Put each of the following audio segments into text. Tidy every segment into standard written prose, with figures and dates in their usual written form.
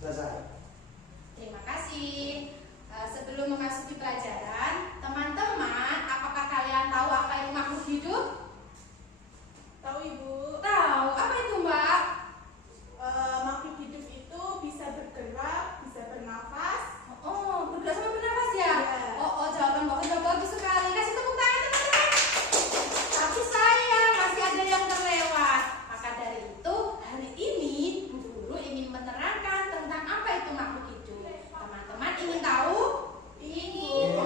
Selesai. Terima kasih. Sebelum memasuki pelajaran, teman-teman, apakah kalian tahu apa itu makhluk hidup? Tahu Ibu? Tahu. Apa itu, Mbak? Makhluk hidup itu bisa bergerak, bisa bernafas. Oh, bergerak sama bernafas ya? Iya. Oh, jawaban Mbak Udah bagus sekali. Kasih tepuk tangan, teman-teman. Tapi sayang, masih ada yang terlewat. Maka dari itu, hari ini Bu Guru ingin menerangkan tentang apa itu makhluk hidup. Teman-teman ingin tahu? Ingin.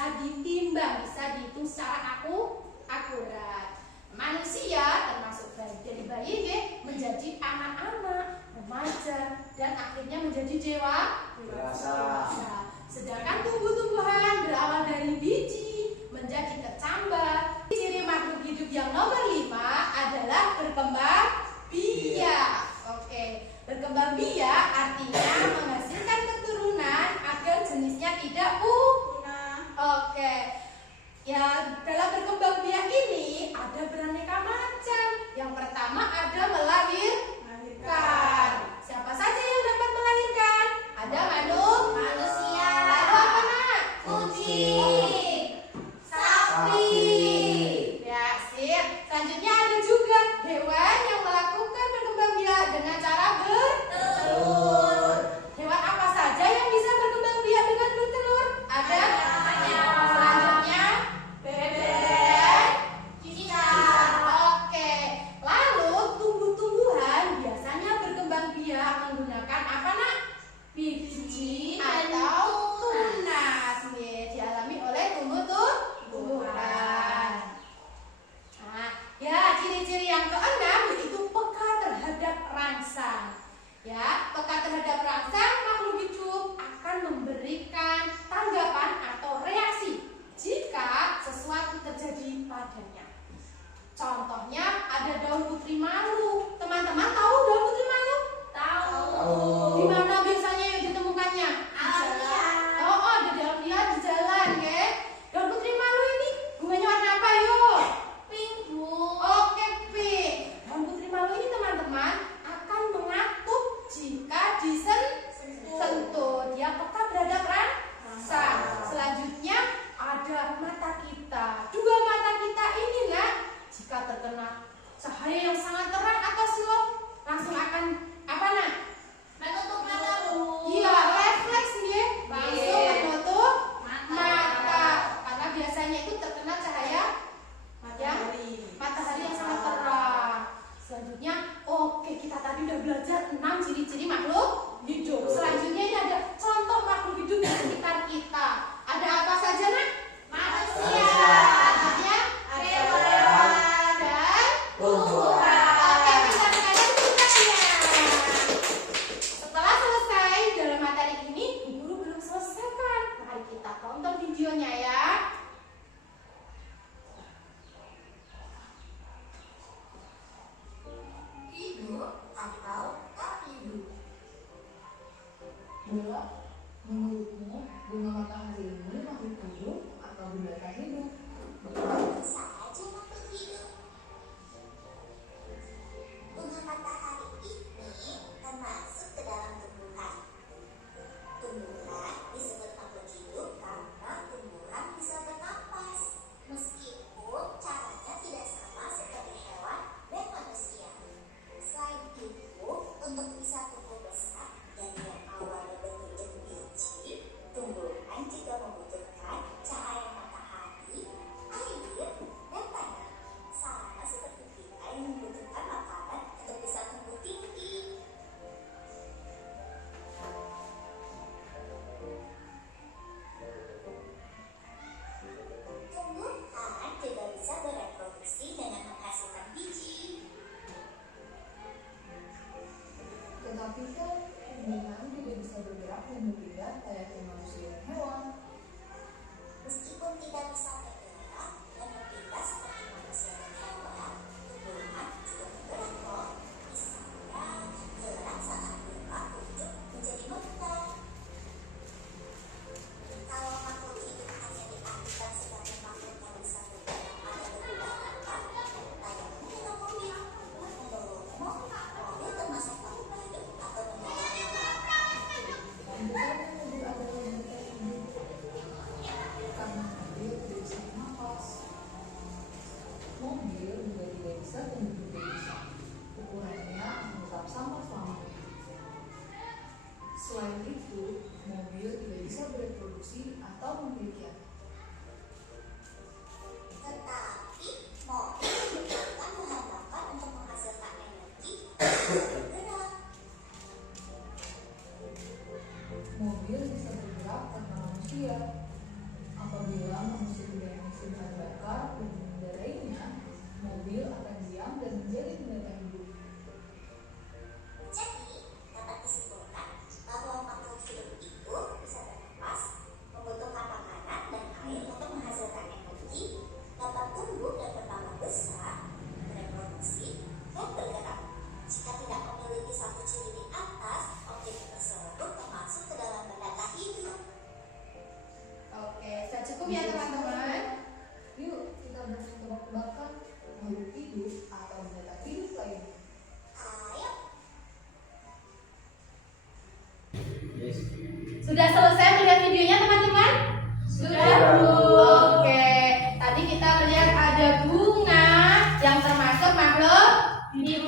bisa ditimbang, bisa dihitung secara akurat. Manusia termasuk dari bayi menjadi anak-anak, remaja, dan akhirnya menjadi dewasa. Sedangkan tumbuh-tumbuhan berawal dari biji menjadi kecambah. Ciri makhluk hidup yang nomor 5 adalah berkembang biak. Oke, berkembang biak artinya menghasilkan keturunan agar jenisnya tidak punah. Oke, ya dalam berkembang biak ini ada beraneka macam. Yang pertama ada melahirkan. Siapa saja yang dapat melahirkan? Ada manusia. Lalu apa nak? Kucing, sapi. Ya, sip. Selanjutnya ada juga hewan yang melakukan berkembang biak dengan cara bertelur. Hewan apa saja yang bisa berkembang biak dengan bertelur? Ada. Selanjutnya bebek, cicak. Oke. Lalu tumbuh-tumbuhan biasanya berkembang biak menggunakan apa nak? Biji atau tunas. Dialami oleh tumbuh-tumbuhan. Nah, ya ciri-ciri yang keenam yaitu peka terhadap rangsang. Ya, peka terhadap rangsang makhluk hidup akan memberikan tanggapan atau reaksi jika sesuatu terjadi padanya. Contohnya ada daun putri malu. Teman-teman tahu daun putri malu? Tahu. Di mana biasanya yang ditemukannya? Oh, di dalam lihat di jalan, ya. Daun putri malu ini bunganya warna apa, yuk? Pink, Bu. Oke, pink. Daun putri malu ini teman-teman akan mengatup jika disentuh. Dia peka terhadap rangsang. Selanjutnya ada mata kita. Dua mata kita ini nak, jika terkena cahaya yang sangat terang atau silau, langsung akan apa nak? Menutup mata, Bu. Iya, refleks nih. Langsung menutup mata. Karena biasanya itu terkena cahaya matahari yang sangat terang. Selanjutnya, oke, kita tadi udah belajar 6 ciri-ciri makhluk hidup. Selanjutnya ini ada contoh makhluk hidup di sekitar kita. Ada apa saja nak? Manusia. Selanjutnya hewan dan tumbuhan. Oke, kita sekarang tugasnya. Setelah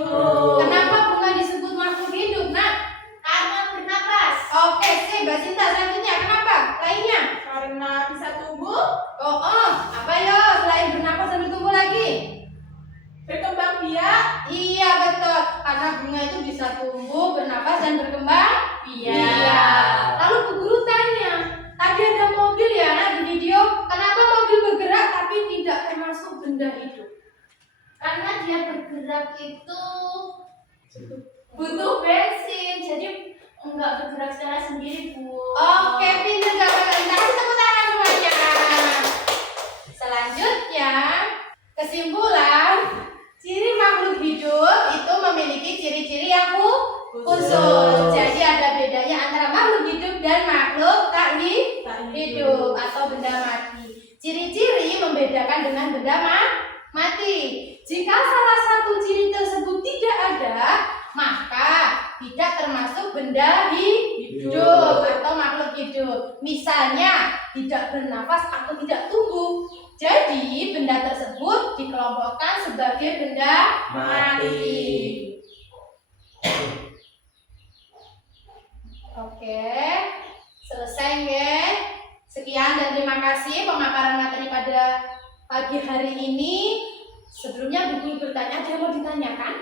hidup. Kenapa bunga disebut makhluk hidup, Nak? Karena bernapas. Oke, sih, Mbak Sinta. Selanjutnya, kenapa? Lainnya? Karena bisa tumbuh, Apa yo? Selain bernapas dan bertumbuh lagi? berkembang biak. Iya, betul. Karena bunga itu bisa tumbuh, bernapas, dan berkembang. Iya. Lalu Bu Guru tanya, tadi ada mobil ya, Nak, di video. Kenapa mobil bergerak tapi tidak termasuk benda hidup? Karena dia bergerak itu butuh bensin, jadi enggak bergerak secara sendiri, Bu. Oke, pintar jawaban. Kasih tepuk tangan semuanya. Selanjutnya, kesimpulan, ciri makhluk hidup itu memiliki ciri-ciri yang khusus. Jadi ada bedanya antara makhluk hidup dan makhluk tak hidup atau benda mati. Ciri-ciri membedakan dengan benda mati. Jika salah satu ciri tersebut tidak ada, maka tidak termasuk benda hidup atau makhluk hidup. Misalnya, tidak bernafas atau tidak tumbuh. Jadi, benda tersebut dikelompokkan sebagai benda mati. Oke, selesai ya. Sekian dan terima kasih pemaparan materi pada pagi hari ini. Sebelumnya Bu Guru bertanya, ada yang mau ditanyakan?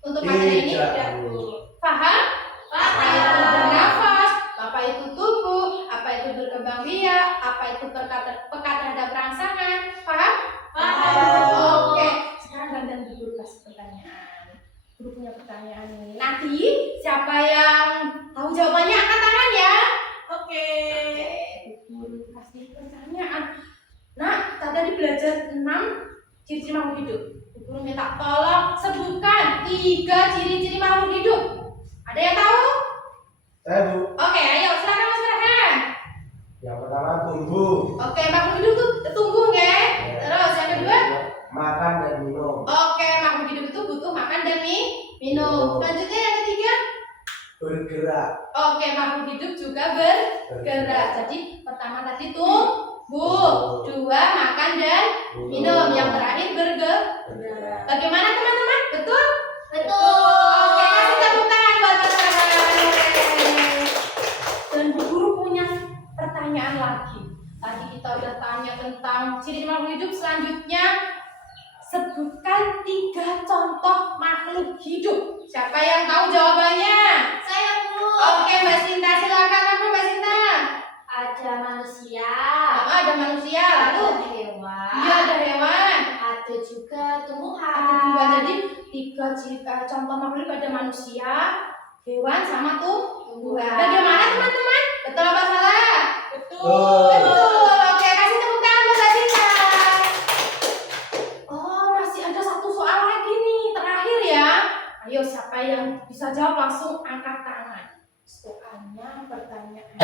Untuk materi ini? Tidak, Bu. Paham? Apa itu bernafas? Apa itu tubuh? Apa itu berkembang biak? Apa itu peka terhadap rangsangan? Paham? Paham. Oke, sekarang gantian Bu Guru kasih pertanyaan. Guru punya pertanyaan ini. Nanti siapa yang tahu jawabannya angkat tangan ya. Oke. Bu Guru kasih pertanyaan. Nah, tadi belajar 6 ciri-ciri makhluk hidup. Bu Guru minta tolong sebutkan 3 ciri-ciri makhluk hidup. Ada yang tahu? Saya, Bu. Oke, ayo silakan Mas Farhan. Yang pertama tumbuh. Oke, makhluk hidup tuh tumbuh ya. Terus yang kedua? Makan dan minum. Oke, makhluk hidup itu butuh makan dan minum. Selanjutnya yang ketiga? Bergerak. Oke, makhluk hidup juga bergerak. Jadi pertama tadi tumbuh, 2 makan dan minum, yang terakhir bergerak. Bagaimana teman-teman? Betul? Betul. Oke, kasih tepuk tangan buat Mas Farhan. Dan Bu Guru punya pertanyaan lagi. Tadi kita udah tanya tentang ciri makhluk hidup. Selanjutnya, sebutkan 3 contoh makhluk hidup. Siapa yang tahu jawabannya? Saya, Bu. Oke, Mbak Sinta, silakan. Apa Mbak Sinta? Ada manusia. Ada manusia, lalu Ada hewan. iya ada hewan. Ada juga tumbuhan. Ada 2, jadi 3 contoh makhluk hidup, ada manusia, hewan, sama tumbuhan. Bagaimana teman-teman? Betul apa salah? Betul. Betul. Oke, kasih tepuk tangan buat Mbak Sinta. Oh, masih ada 1 soal lagi nih, terakhir ya. Ayo, siapa yang bisa jawab langsung angkat tangan. Soalnya, pertanyaannya,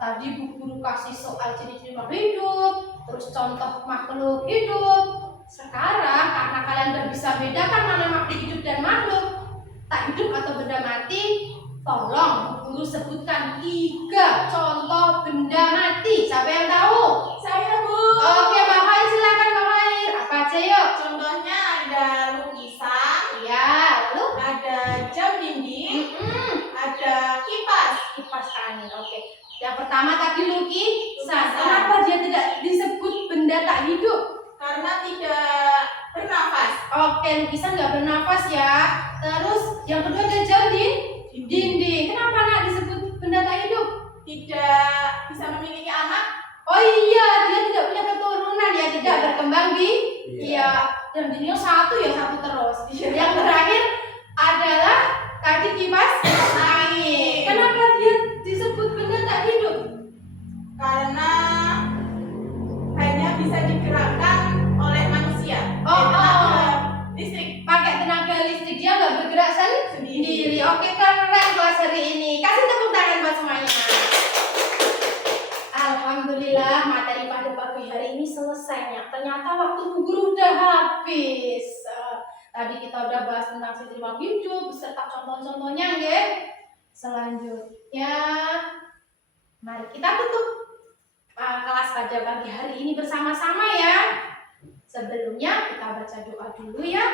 tadi Bu Guru kasih soal ciri-ciri makhluk hidup, terus contoh makhluk hidup. Sekarang, karena kalian udah bisa bedakan mana makhluk hidup dan makhluk tak hidup atau benda mati, tolong Bu Guru sebutkan 3 contoh benda mati. Siapa yang tahu? Saya, Bu. Oke, Mbak Khair, silakan Mbak Khair. Apa aja yuk? Contohnya ada lukisan, Ya, lalu ada jam dinding, mm-mm, ada kipas. kipas angin. Oke. Yang pertama tadi lukisan. Lukisan. Kenapa dia tidak disebut benda tak hidup? Karena tidak bernafas. Oke, lukisan nggak bernafas ya. Terus yang kedua ada jam dinding. Kenapa nak disebut benda tak hidup? Tidak bisa memiliki anak. Oh iya, dia tidak punya keturunan ya, tidak berkembang Iya. Jam dindingnya 1 ya, 1 terus. Yang terakhir adalah tadi kipas angin. Kenapa dia disebut benda tak hidup? Karena hanya bisa digerakkan oleh manusia. Oh, Tenaga listrik. Pakai tenaga listrik, dia nggak bergerak sendiri. Oke, keren kelas hari ini. Kasih tepuk tangan buat semuanya. Alhamdulillah, materi pada pagi hari ini selesai. Ternyata waktu Bu Guru udah habis. Tadi kita udah bahas tentang ciri makhluk hidup beserta contoh-contohnya, ya. Selanjutnya, mari kita tutup kelas pada pagi hari ini bersama-sama ya. Sebelumnya kita baca doa dulu ya.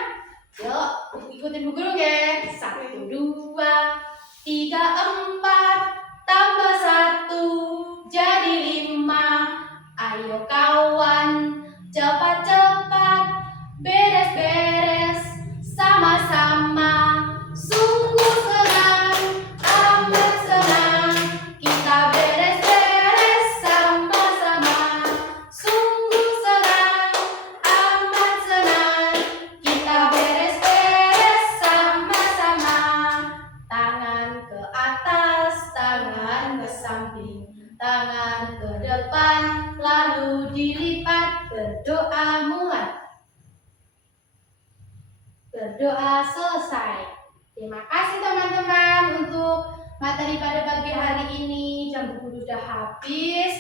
Yuk, ikutin Bu Guru ya. 1, 2, 3, 4 tambah 1 jadi 5. Ayo kawan, cepat-cepat beres-beres sama-sama. Sungguh senang, amat senang kita beres-beres sama-sama. Sungguh senang, amat senang kita beres-beres sama-sama. Tangan ke atas, tangan ke samping, tangan ke depan, lalu dilipat, berdoa muat. Berdoa selesai. Terima kasih teman-teman untuk materi pada pagi hari ini. Jam buku sudah habis.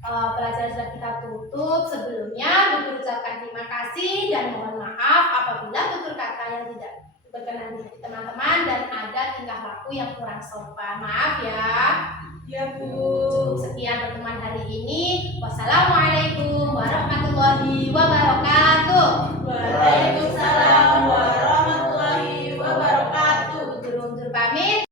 Pelajaran sudah kita tutup. Sebelumnya Bu Guru ucapkan terima kasih dan mohon maaf apabila tutur kata yang tidak berkenan di teman-teman dan ada tingkah laku yang kurang sopan. Maaf ya. Ya Bu. Cukup sekian pertemuan hari ini. Wassalamualaikum warahmatullahi wabarakatuh. Waalaikumsalam warahmatullahi